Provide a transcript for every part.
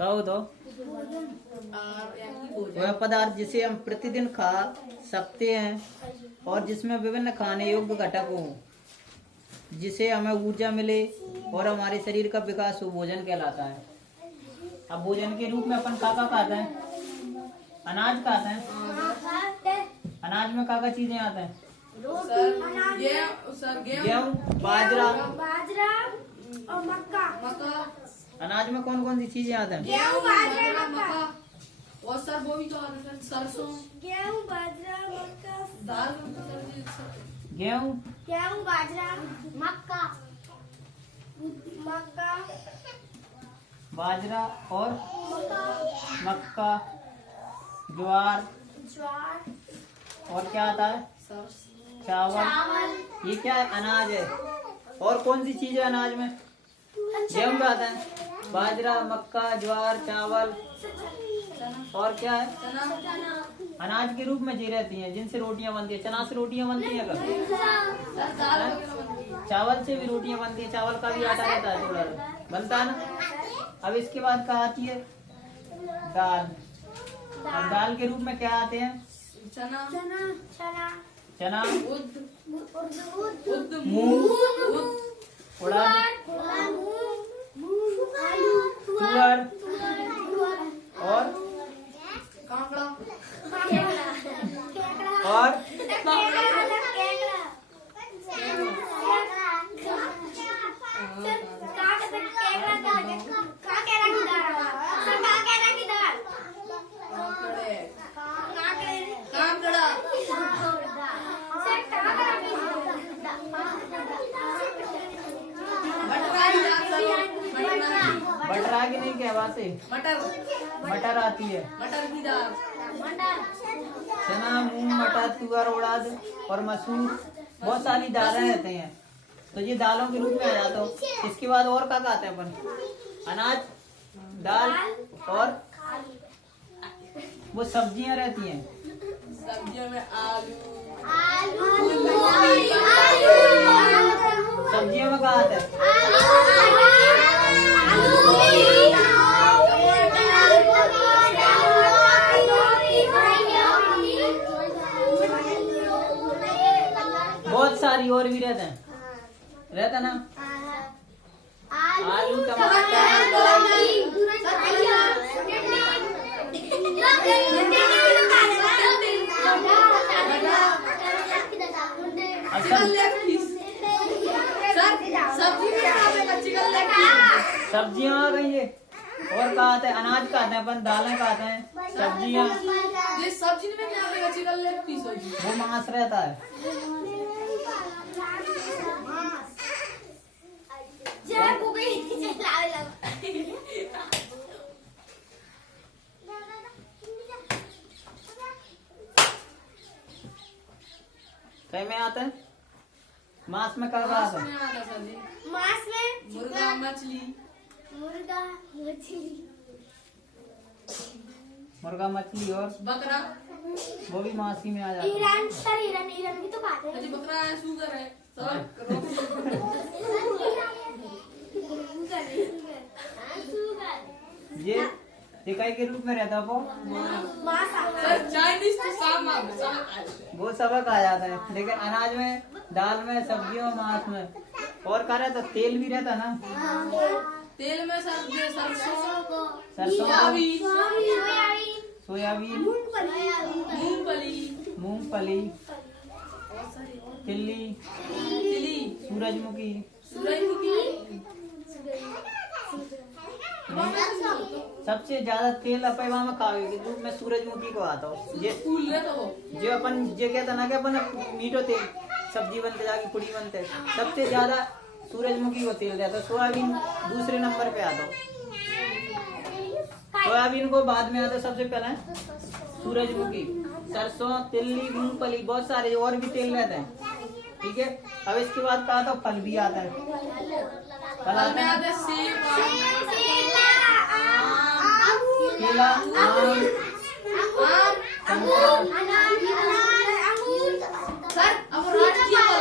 कहो तो वह पदार्थ जिसे हम प्रतिदिन खा सकते हैं और जिसमें विभिन्न खाने योग्य घटक हो, जिसे हमें ऊर्जा मिले और हमारे शरीर का विकास हो, भोजन कहलाता है। अब भोजन के रूप में अपन काका खाते हैं, अनाज खाते हैं। अनाज में काका चीजें आते हैं, गेहूँ, बाजरा और मक्का। अनाज में कौन कौन सी चीजें आते हैं? गेहूँ, बाजरा, मक्का। और सर वो भी तो आते हैं, सरसों, गेहूँ, बाजरा, मक्का। दाल, गेहूँ, बाजरा, मक्का, बाजरा और मक्का, ज्वार और क्या आता है? चावल। ये क्या है? अनाज है। और कौन सी चीज है अनाज में? गेहूँ का आता है, बाजरा, मक्का, ज्वार, चावल और क्या है? अनाज के रूप में जी रहती हैं, जिनसे रोटियां बनती है। चना से रोटियां बनती हैं क्या? चावल से भी रोटियां बनती है, चावल का भी आटा रहता है, थोड़ा बनता है ना। अब इसके बाद क्या आती है? दाल। अब दाल के रूप में क्या आते हैं? चना, चना, उद्द, मूंग, उड़द, तुअर और बटर आगे नहीं क्या बात है? मटर आती है, मटर की दाल, चना, मूंग, मटर, तुअर, उड़द और मसूर, बहुत सारी दालें रहती हैं। तो ये दालों के रूप में आ जाता हो। इसके बाद और क्या खाते हैं अपन? अनाज, दाल और वो सब्जियां रहती हैं। सब्जियों में आलू, सब्जियों में क्या आता है? बहुत सारी और भी रहते हैं, रहता ना। आलू, टमाटर, सब्जियां आ गई है। और क्या आता है? अनाज खाते हैं अपन, दालें खाते हैं, सब्जियां। ये सब्जी में क्या आएगा? चिकन लेग पीस होगी, वो मांस रहता है। कहीं में आता है? मांस में क्या आता है? मांस में मुर्गा, मछली, मुर्गा, मछली और बकरा, वो भी मांस ही में आ जाता है। ईरान भी तो खाते हैं। अजी बकरा है, शुगर है, ये कई के रूप में रहता है वो। सर चाइनीज तो सामान वो सबक आ जाता है, लेकिन अनाज में, दाल में, सब्जियों, मांस में और क्या रहता? तेल भी रहता ना। तेल में सरसों, सोयाबीन, मूंगफली, तिल्ली, सूरजमुखी। सबसे ज्यादा तेल अपैवा में खावे के रूप में सूरजमुखी को आता हो। फूल है तो वो जो अपन जे कहता ना कि अपन मीठो तेल सब्जी बनते जाके पुड़ी बनते, सबसे ज्यादा सूरजमुखी को तेल देता। सोयाबीन दूसरे नंबर पे आता हो। सोयाबीन को बाद में आता, सबसे पहले सूरजमुखी, सरसों, तिल्ली, मूंगफली, बहुत सारे और भी तेल रहते हैं। ठीक है। अब इसके बाद क्या आता है? फल भी आता है। फल आता है केला, आम, संतरा।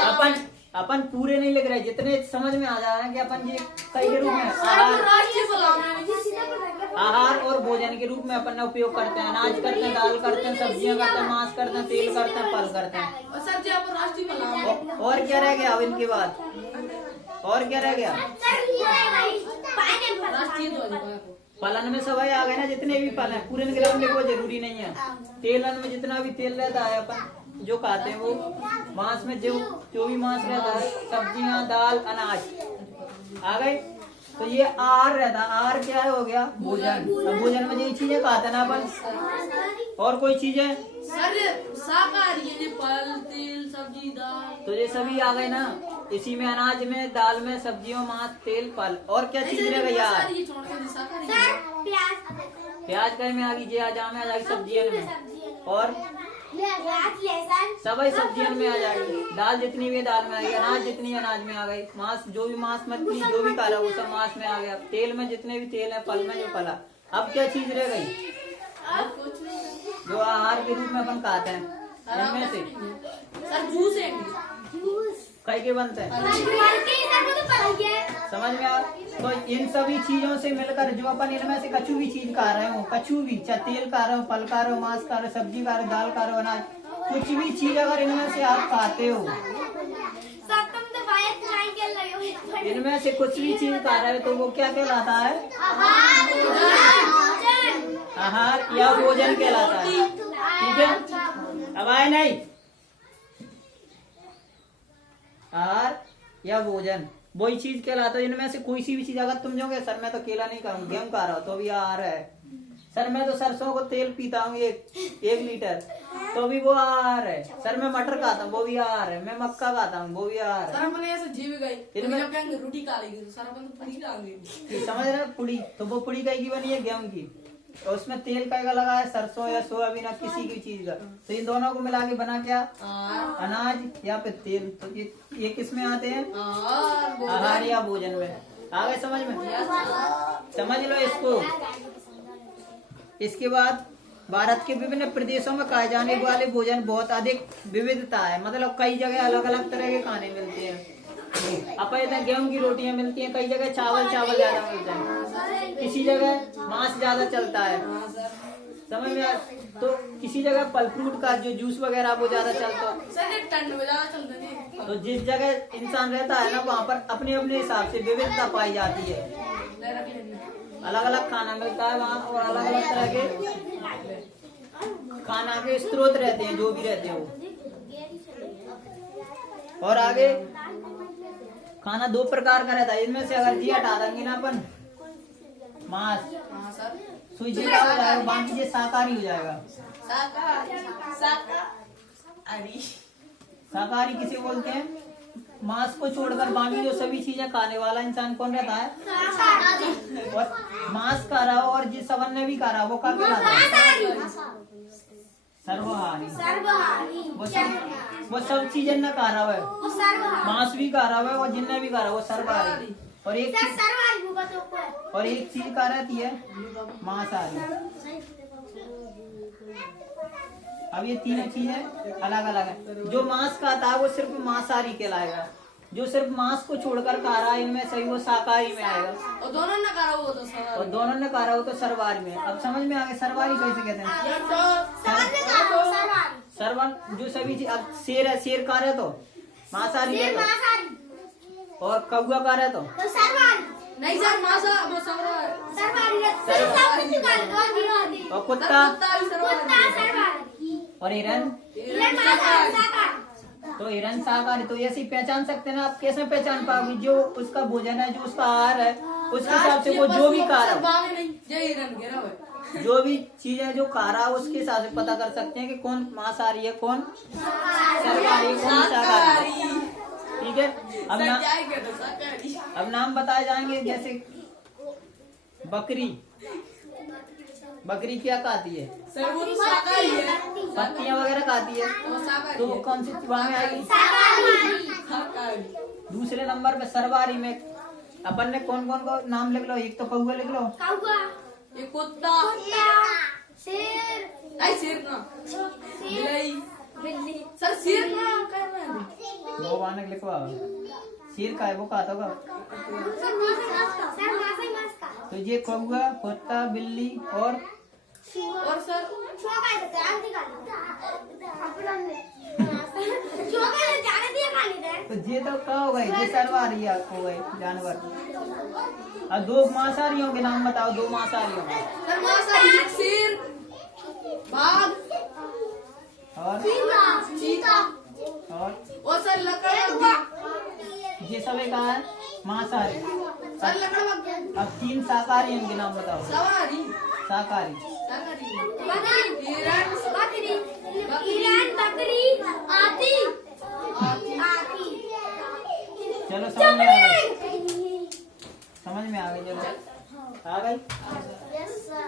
अपन अपन पूरे नहीं लिख रहे, जितने समझ में आ जा रहे हैं कि अपन ये कई के रूप में राष्ट्रीय फलाम आहार और भोजन के रूप में अपन उपयोग करते हैं। अनाज करते हैं, दाल करते हैं, सब्जियां करते हैं, मांस करते हैं, तेल करते हैं, फल करते हैं। और सर जी आप राष्ट्रीय फलाम और क्या रह गया अब इनके बाद? और क्या रह गया? राष्ट्रीय ध्वज फलन में सभी आ गए ना, जितने भी फल है पूरे ग्राम में वो जरूरी नहीं है। तेलन में जितना भी तेल रहता है अपन जो खाते हैं वो, मांस में जो भी मांस रहता है, सब्जियां, दाल, अनाज आ गए। तो ये आहार रहता है। आहार क्या है? हो गया भोजन। तो भोजन में यही चीजें खाते हैं ना अपन। और कोई चीजें सर शाकाहारी है, ये फल तेल सब्जी दाल तो ये सभी आ गए ना। इसी में अनाज में, दाल में, सब्जियों, मांस, तेल, फल। और क्या चीज रह गई यार? ये छोड़ के शाकाहारी प्याज का में आ गई, जे आजा में आ जाएगी, सब्जियों में। और सभी सब्जियों में आ जाएगी। दाल जितनी भी दाल में आ गई, अनाज जितनी अनाज में आ गई, मांस जो भी मांस मछली जो भी खा रहा है वो सब मांस में आ गया। तेल में जितने भी तेल है, फल में जो फला। अब क्या चीज रह गई जो आहार के रूप में अपन खाते हैं? इनमें से सर जूस है कई के बनते हैं, समझ में आ? तो इन सभी चीजों से मिलकर जो अपन इनमें से कछु भी चीज खा रहे हो, कछु भी, चाहे तेल खा रहे हो, फल खा रहे हो, मांस खा रहे हो, सब्जी खा रहे हो, दाल खा रहे हो, अनाज, कुछ भी चीज अगर इनमें से आप खाते हो, इनमें से कुछ भी चीज खा रहे हो तो वो क्या कहलाता है? आहार या भोजन कहलाता है। ठीक है, अब आए नहीं आहार या भोजन वही चीज कहलाता है। इनमें से कोई सी भी चीज अगर तुम जोगे सर मैं तो केला नहीं खाऊंगा, गेहूं खा रहा हूँ तो भी आहार है। सर मैं तो सरसों को तेल पीता हूँ एक लीटर तो भी वो आहार है। सर मैं मटर खाता हूँ वो भी आहार है। मैं मक्का खाता हूँ वो भी आहार सर है। अपन ऐसे जीव गए इनमें- जब कहेंगे रोटी खा लेंगे तो सर अपन तो पूरी खा लेंगे। समझ रहे हैं? पुड़ी तो वो पुड़ी कई की बनी है? गेहूं की। और उसमें तेल का लगा है, सरसों या सोयाबीन या किसी की चीज का। तो इन दोनों को मिला के बना क्या? अनाज या फिर तेल। तो ये किस में आते हैं? आहार या भोजन में। आ गए समझ में? समझ लो इसको। इसके बाद भारत के विभिन्न प्रदेशों में खाए जाने वाले भोजन बहुत अधिक विविधता है। मतलब कई जगह अलग अलग तरह के खाने मिलते हैं। अपन इधर गेहूं की रोटियां मिलती हैं, कई जगह चावल ज्यादा मिलते हैं, किसी जगह मांस ज्यादा चलता है। समझ में? तो किसी जगह फल फ्रूट का जो जूस वगैरह वो ज्यादा चलता है। सर ये ठंड में ज्यादा चलते नहीं। तो जिस जगह इंसान रहता है ना वहाँ पर अपने अपने हिसाब से विविधता पाई जाती है। अलग अलग खाना मिलता है वहाँ और अलग अलग तरह के खाना के स्रोत रहते हैं जो भी रहते हैं वो। और आगे खाना दो प्रकार का रहता है। इनमें से अगर जी हटा देंगे ना अपन मांस सूजी का हो जाएगा, बाकी ये शाकाहारी हो जाएगा। शाकाहारी किसे बोलते हैं? मांस को छोड़कर बाकी जो सभी चीजें खाने वाला इंसान कौन रहता है? और मांस खा रहा हो और जिस सवर्ण भी खा रहा हो वो क्या कहलाता है? सर्वहारी। वो सब चीजें न खा रहा है, मांस भी खा रहा है और जिन्हें भी खा रहा है वो सर्वहारी। और एक चीज खा रहती है मांसाहारी। अब ये तीनों चीजें अलग अलग है। जो मांस खाता है वो सिर्फ मांसाहारी कहलाएगा। जो सिर्फ मांस को छोड़कर खा रहा है इनमें सही वो शाकाहारी में आएगा। और दोनों ने कहा वो तो सर और दोनों ने खा रहा हो तो सर्वहारी में। अब समझ में आ गया सर्वहारी कैसे कहते हैं? सर्वन जो सभी चीज। अब शेर है, शेर खा रहे तो मांसाहारी है तो। और कौआ खा रहे तो नहीं सर मासा वो और कुत्ता कुत्ता और हिरन तो हिरन शाकाहारी। तो ऐसे ही पहचान सकते हैं ना आप। कैसे पहचान पाओगे? जो उसका भोजन है, जो उसका आहार है, उसके हिसाब से वो जो भी खा रहा है, जो भी चीजें जो खा रहा है उसके हिसाब से पता कर सकते हैं कि कौन मांसाहारी है, कौन सर्वहारी, कौन शाकाहारी। ठीक है। अब नाम बताए जाएंगे। जैसे बकरी, बकरी क्या खाती है? सर वो तो शाकाहारी है। पत्तियां वगैरह खाती है तो वो कौन सी वहाँ में आएगी? शाकाहारी। दूसरे नंबर पे सर्वहारी में अपन ने कौन कौन को नाम लिख लो। एक तो कौआ लिख लो, ये कुत्ता शेर नहीं शेर ना बिल्ली सर शेर ना कर रहे हैं दो बानक लिखवा। शेर का है वो कहा था सर मासा ही मास का। तो ये कौवा, कुत्ता, बिल्ली और और सर चूहा का है आंटी का। अपन ने चूहा का जाने दिया खा ली थे। तो ये तो क्या हो गई? ये सर्वाहारी हो गए जानवर। अब दो मांसाहारियों के नाम बताओ, दो मांसाहारियों के। सर मांसाहारी शेर, बाघ और चीता और सर लकड़बग्घी। ये सब एक है मांसाहारी। सर लकड़बग्घी। अब तीन शाकाहारी इनके नाम बताओ। सवारी, शाकाहारी शाकाहारी, हिरण, हिरण, बकरी, हाथी। चलो समझ में आ गई, समझ में आ गई। चलो आ गई। Yes sir.